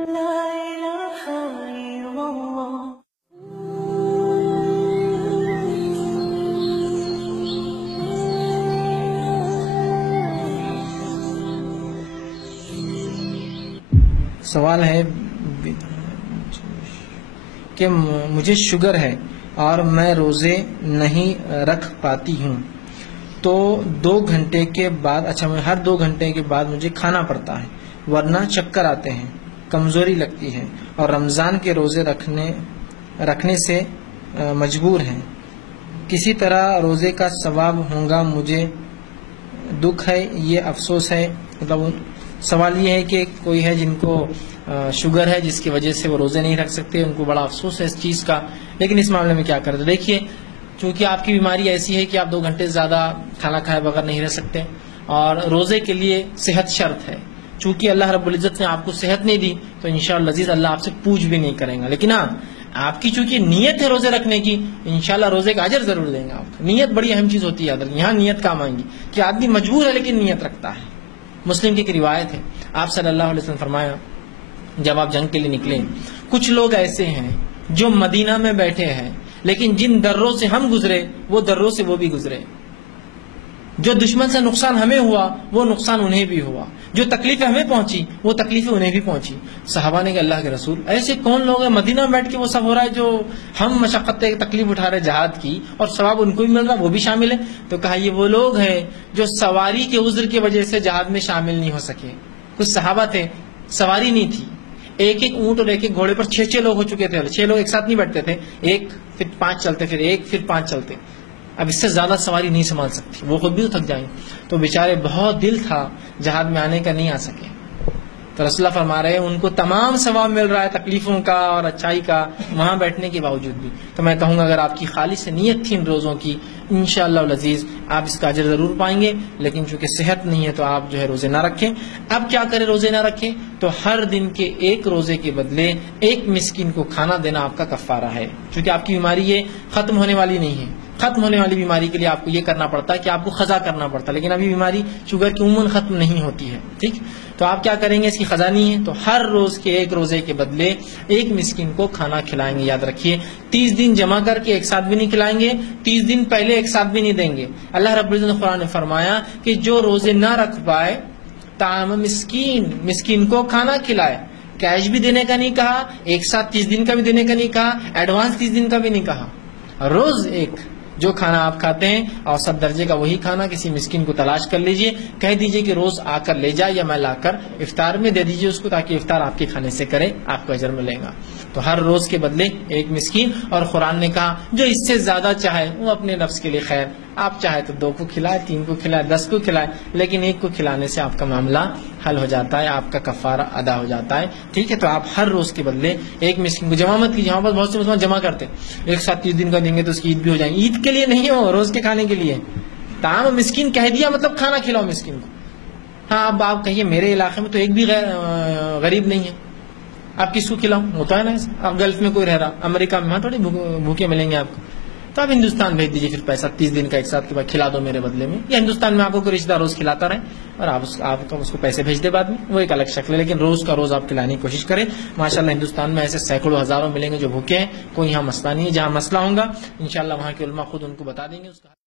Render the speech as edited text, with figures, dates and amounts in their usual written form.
لا إله إلا الله. سوال ہے کہ مجھے شوگر ہے اور میں روزے نہیں رکھ پاتی ہوں، تو 2 گھنٹے کے بعد ہر 2 گھنٹے کے بعد مجھے کھانا پڑتا ہے، ورنہ چکر آتے ہیں، کمزوری لگتی ہے اور رمضان کے روزے رکھنے سے مجبور ہیں، کسی طرح روزے کا ثواب ہوگا؟ مجھے دکھ ہے، یہ افسوس ہے. مطلب سوال یہ ہے کہ کوئی ہے جن کو شوگر ہے جس کی وجہ سے وہ روزے نہیں رکھ سکتے، ان کو بڑا افسوس ہے اس چیز کا، لیکن اس معاملے میں کیا کرتے؟ دیکھیے، چونکہ آپ کی بیماری ایسی ہے کہ آپ 2 گھنٹے سے زیادہ کھانا کھائے بغیر نہیں رہ سکتے، اور روزے کے لیے صحت شرط ہے. چونکہ اللہ رب العزت نے آپ کو صحت نہیں دی تو انشاءاللہ عزیز اللہ آپ سے پوچھ بھی نہیں کریں گا، لیکن ہاں آپ کی چونکہ نیت ہے روزے رکھنے کی، انشاءاللہ روزے کا اجر ضرور دیں گے آپ کو. نیت بڑی اہم چیز ہوتی ہے، یہاں نیت کام آئیں گی کہ آدمی مجبور ہے لیکن نیت رکھتا ہے. مسلم کی ایک روایت ہے، آپ صلی اللہ علیہ وسلم فرمایا جب آپ جنگ کے لیے نکلے، کچھ لوگ ایسے ہیں جو مدینہ میں بیٹھے ہیں لیکن جن دروں سے ہم گزرے وہ دروں سے وہ بھی گزرے، جو دشمن سے نقصان ہمیں ہوا وہ نقصان انہیں بھی ہوا، جو تکلیفیں ہمیں پہنچی وہ تکلیفیں انہیں بھی پہنچی. صحابہ نے کہا اللہ کے رسول ایسے کون لوگ ہیں مدینہ میں بیٹھ کے وہ سب ہو رہا ہے، جو ہم مشقت تکلیف اٹھا رہے جہاد کی اور ثواب ان کو بھی مل رہا وہ بھی شامل ہے؟ تو کہا یہ وہ لوگ ہیں جو سواری کے عذر کی وجہ سے جہاد میں شامل نہیں ہو سکے. کچھ صحابہ تھے سواری نہیں تھی، ایک اونٹ اور ایک گھوڑے پر 6 لوگ ہو چکے تھے، 6 لوگ ایک ساتھ نہیں بیٹھتے تھے، ایک پھر 5 چلتے، پھر ایک پھر 5 چلتے. اب اس سے زیادہ سواری نہیں سنبھال سکتی، وہ خود بھی تو تھک جائیں. تو بیچارے بہت دل تھا جہاد میں آنے کا، نہیں آ سکے. تو رسول اللہ فرما رہے ہیں ان کو تمام ثواب مل رہا ہے تکلیفوں کا اور اچھائی کا وہاں بیٹھنے کے باوجود بھی. تو میں کہوں گا اگر آپ کی خالص نیت تھی ان روزوں کی، انشاءاللہ العزیز آپ اس کا اجر ضرور پائیں گے، لیکن چونکہ صحت نہیں ہے تو آپ جو ہے روزے نہ رکھیں. اب کیا کریں روزے نہ رکھیں؟ تو ہر دن کے 1 روزے کے بدلے 1 مسکین کو کھانا دینا آپ کا کفارہ ہے. چونکہ آپ کی بیماری یہ ختم ہونے والی نہیں ہے، ختم ہونے والی بیماری کے لیے آپ کو یہ کرنا پڑتا ہے کہ آپ کو قضا کرنا پڑتا ہے، لیکن ابھی بیماری شوگر کی عموماً ختم نہیں ہوتی ہے. ٹھیک، تو آپ کیا کریں گے؟ اس کی قضا نہیں ہے تو ہر روز کے 1 روزے کے بدلے 1 مسکین کو کھانا کھلائیں گے. یاد رکھیے 30 دن جمع کر کے ایک ساتھ بھی نہیں کھلائیں گے، 30 دن پہلے ایک ساتھ بھی نہیں دیں گے. اللہ رب العزت نے قرآن نے فرمایا کہ جو روزے نہ رکھ پائے طعام مسکین کو کھانا کھلائے. کیش بھی دینے کا نہیں کہا، ایک ساتھ 30 دن کا بھی دینے کا نہیں کہا، ایڈوانس 30 دن کا بھی نہیں کہا. روز ایک جو کھانا آپ کھاتے ہیں اوسط درجے کا وہی کھانا کسی مسکین کو تلاش کر لیجئے، کہہ دیجئے کہ روز آ کر لے جائے یا میں لا کر افطار میں دے دیجئے اس کو، تاکہ افطار آپ کے کھانے سے کرے، آپ کو اجر ملے گا. تو ہر روز کے بدلے 1 مسکین. اور قرآن نے کہا جو اس سے زیادہ چاہے وہ اپنے نفس کے لیے خیر، آپ چاہے تو 2 کو کھلائے، 3 کو کھلائے، 10 کو کھلائے، لیکن 1 کو کھلانے سے آپ کا معاملہ حل ہو جاتا ہے، آپ کا کفارہ ادا ہو جاتا ہے. ٹھیک ہے، تو آپ ہر روز کے بدلے 1 مسکین کو جمع مت کیجیے. وہاں پر بہت سے مسلمان جمع کرتے ایک ساتھ 30 دن کا دیں گے تو اس کی عید بھی ہو جائیں گی. عید کے لیے نہیں ہو، روز کے کھانے کے لیے. طعام مسکین کہہ دیا مطلب کھانا کھلاؤ مسکین کو. ہاں اب آپ کہیے میرے علاقے میں تو ایک بھی غریب نہیں ہے، آپ کس کو کھلاؤں؟ ہوتا ہے نا، آپ گلف میں کوئی رہ رہا، امریکہ میں، وہاں تھوڑی بھوکے ملیں گے آپ کو. تو آپ ہندوستان بھیج دیجیے پھر پیسہ 30 دن کا ایک ساتھ کے بعد کھلا دو میرے بدلے میں، یا ہندوستان میں آپ کو کوئی رشتہ دار روز کھلاتا رہے اور آپ اس کو پیسے بھیج دے بعد میں، وہ ایک الگ شکل ہے. لیکن روز کا روز آپ کھلانے کی کوشش کریں. ماشاءاللہ ہندوستان میں ایسے سینکڑوں ہزاروں ملیں گے جو بھوکے ہیں، کوئی یہاں مسئلہ نہیں ہے. جہاں مسئلہ ہوگا انشاءاللہ وہاں کے علماء خود ان کو بتا دیں گے اس کا